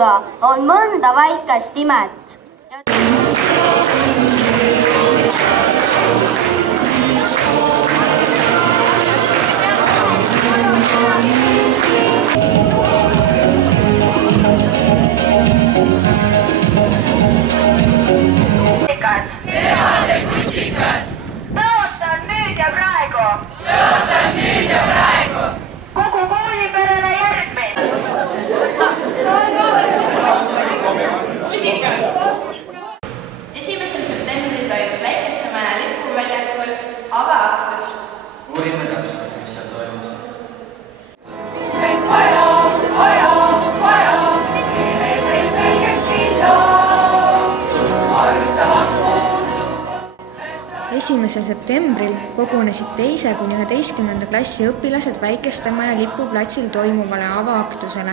pakkuda on mõnda väikest imet. Terase kutsikas. Tõotan nüüd ja praegu. Tõotan nüüd ja praegu. Kogu kooliperele järgmine. 1. septembril toimus Väikestemaja lipuväljakul avaaktus. Uurime täpselt, mis seal toimus. Esimesel septembril kogunesid 2. kuni 11. klassi õpilased Väikestemaja lipuplatsil toimuvale avaaktusele.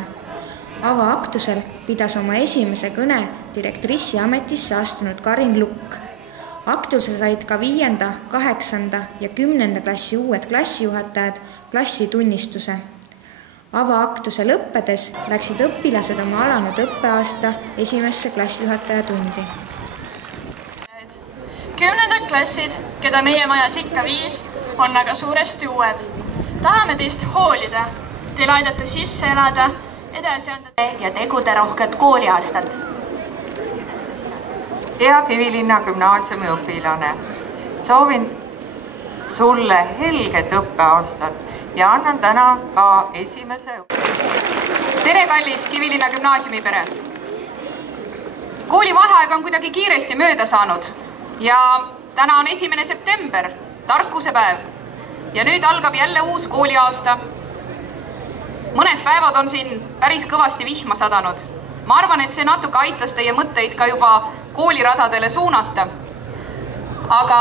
Avaaktusel pidas oma esimese kõne direktrissi ametisse astunud Karin Lukk. Aktusel said ka 5., 8. ja 10. klassi uued klassijuhatajad klassitunnistuse. Avaaktuse lõppedes läksid õpilased oma alanud õppeaasta esimesse klassijuhataja tundi. 10. klassid, keda meie majas ikka 5, on aga suuresti uued. Tahame teist hoolida, teil aidata sisse elada, edasi anda ja teguderohket kooliaastat. Hea Kivilinna gümnaasiumi õpilane, soovin sulle helget õppeaastat ja annan täna ka esimese Tere, kallis Kivilinna gümnaasiumi pere! Kooli vaheaeg on kuidagi kiiresti mööda saanud. Ja täna on 1. september, tarkusepäev. Ja nüüd algab jälle uus kooliaasta. Mõned päevad on siin päris kõvasti vihma sadanud. Ma arvan, et see natuke aitas teie mõtteid ka juba kooliradadele suunata. Aga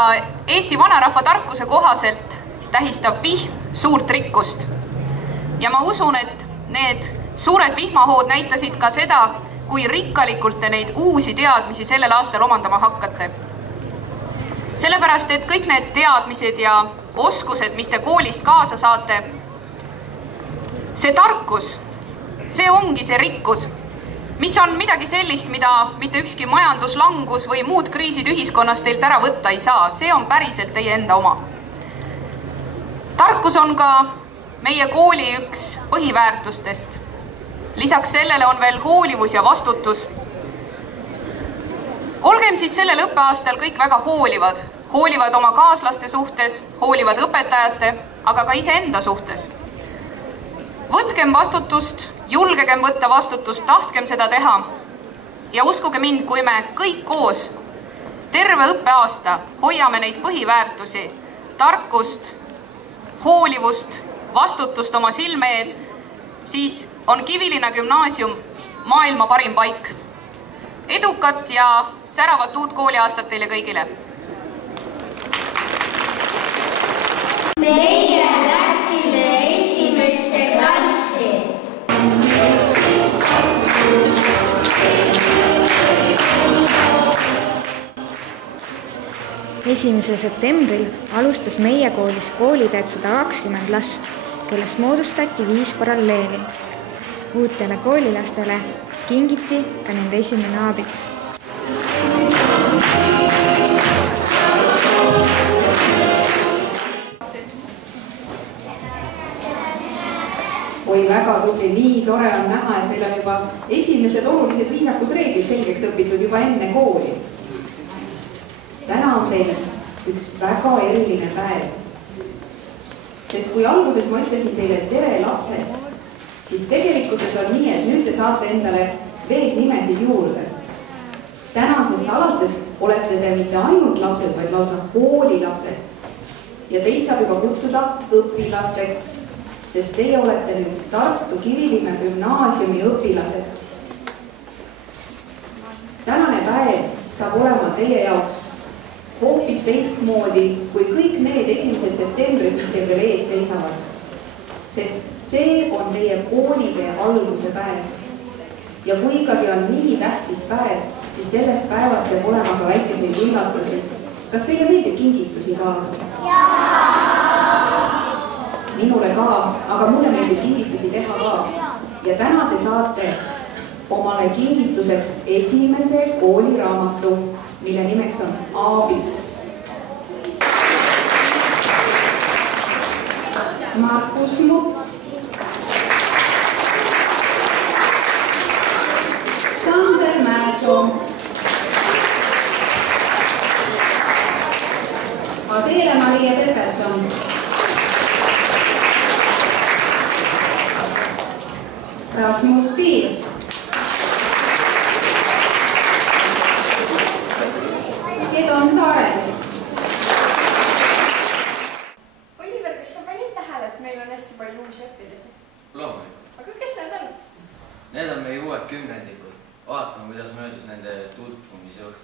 Eesti vanarahva tarkuse kohaselt tähistab vihm suurt rikkust. Ja ma usun, et need suured vihmahood näitasid ka seda, kui rikkalikult te neid uusi teadmisi sellel aastal omandama hakkate. Sellepärast, et kõik need teadmised ja oskused, mis te koolist kaasa saate, see tarkus, see ongi see rikkus, mis on midagi sellist, mida mitte ükski majanduslangus või muud kriisid ühiskonnas teilt ära võtta ei saa. See on päriselt teie enda oma. Tarkus on ka meie kooli üks põhiväärtustest. Lisaks sellele on veel hoolivus ja vastutus. Olgem siis sellel õppeaastal kõik väga hoolivad. Hoolivad oma kaaslaste suhtes, hoolivad õpetajate, aga ka iseenda suhtes. Võtkem vastutust, julgegem võtta vastutust, tahtkem seda teha. Ja uskuge mind, kui me kõik koos terve õppeaasta hoiame neid põhiväärtusi, tarkust, hoolivust, vastutust oma silme ees, siis on Kivilinna gümnaasium maailma parim paik. Edukat ja säravat uut kooliaastat teile kõigile! Meie läksime esimesse klassi. 1. septembril alustas meie koolis kooliteed 120 last, kellest moodustati 5 paralleeli. Uutele koolilastele kingiti ka nende esimene abiks. Oi, väga tubli, nii tore on näha, et teil on juba esimesed olulised viisakusreeglid selgeks õpitud juba enne kooli. Täna on teil üks väga eriline päev. Sest kui alguses ma ütlesin teile tere lapsed, siis tegelikkuses on nii, et nüüd te saate endale veel nimesid juurde. Tänasest alates olete te mitte ainult lapsed, vaid lausa koolilapsed. Ja teid saab juba kutsuda õpilasteks, sest teie olete nüüd Tartu Kivilinna gümnaasiumi õpilased. Tänane päev saab olema teie jaoks hoopis teistmoodi kui kõik need 1. septembrid, mis teil veel ees seisavad. Sest see on teie koolitee alguse päev. Ja kui ikkagi on nii tähtis päev, siis sellest päevast peab olema ka väikeseid üllatusi. Kas teile meeldib kingitusi saada? Minule ka, aga mulle meeldib kingitusi teha ka. Ja täna te saate omale kingituseks esimese kooliraamatu, mille nimeks on Aabits. Markus Muts, Sander Mäesoo, Adele-Maria Terberson, Rasmus Tiir, Kedon Saaremets. Oliver, kas sa panid tähele, et meil on hästi palju uusi õpilasi? Loomulikult. Aga kes need on? Need on meie uued kümnendikud. Vaatame, kuidas möödus nende tutvumise õhtu.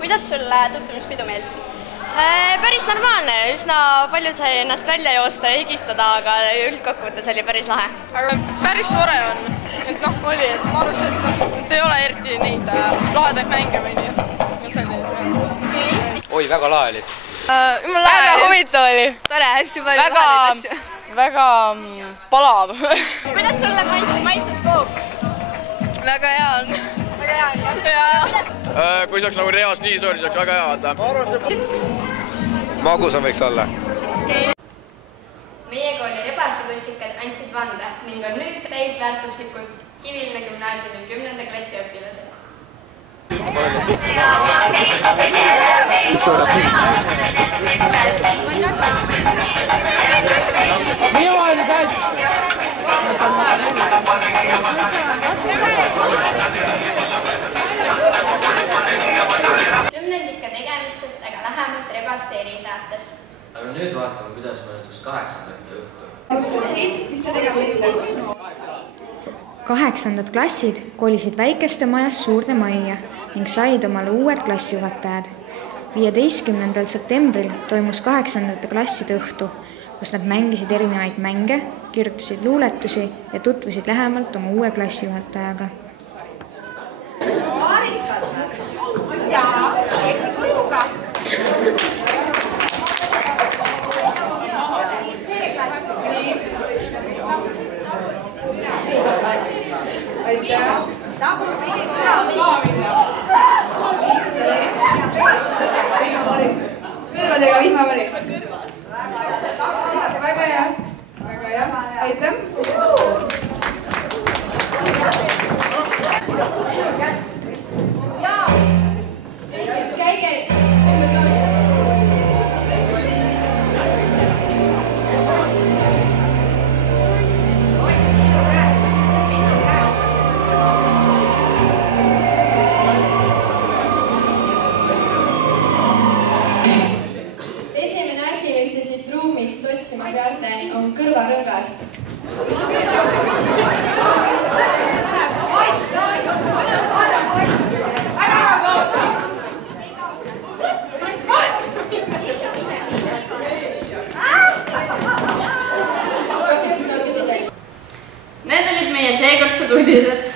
Kuidas sulle tutvumispidu meeldis? Päris normaalne, üsna palju sai ennast välja joosta ja higistada, aga üldkokkuvõttes oli päris lahe. Aga päris tore on, et oli, et ma arvasin, et ei ole eriti neid lahedaid mänge või nii. Oi, väga lahe oli. Väga huvitav oli. Tore, hästi palju lahedaid asju. Väga palav. Kuidas sulle maitses kook? Väga hea on. Väga hea on. Kui saaks nagu reas nii suur, siis oleks väga hea, vaata. Magusam võiks olla. Meie kooli rebasekuntsikad andsid vande ning on nüüd täisväärtuslikud Kivilinna gümnaasiumi 10. klassi õpilased. Kümnendike tegemistest aga lähemalt rebaste erisaates. Aga nüüd vaatame, kuidas möödus 8. õhtu. 8. klassid kolisid väikeste majast suurde majja ning said omale uued klassijuhatajad. 15. septembril toimus 8. klasside õhtu, kus nad mängisid erinevaid mänge, kirjutasid luuletusi ja tutvusid lähemalt oma uue klassijuhatajaga. Kõrvadega vihmavari. Väga hea. Aitäh. Käige. on kõrvarõngas. Need olid meie seekordsed uudised.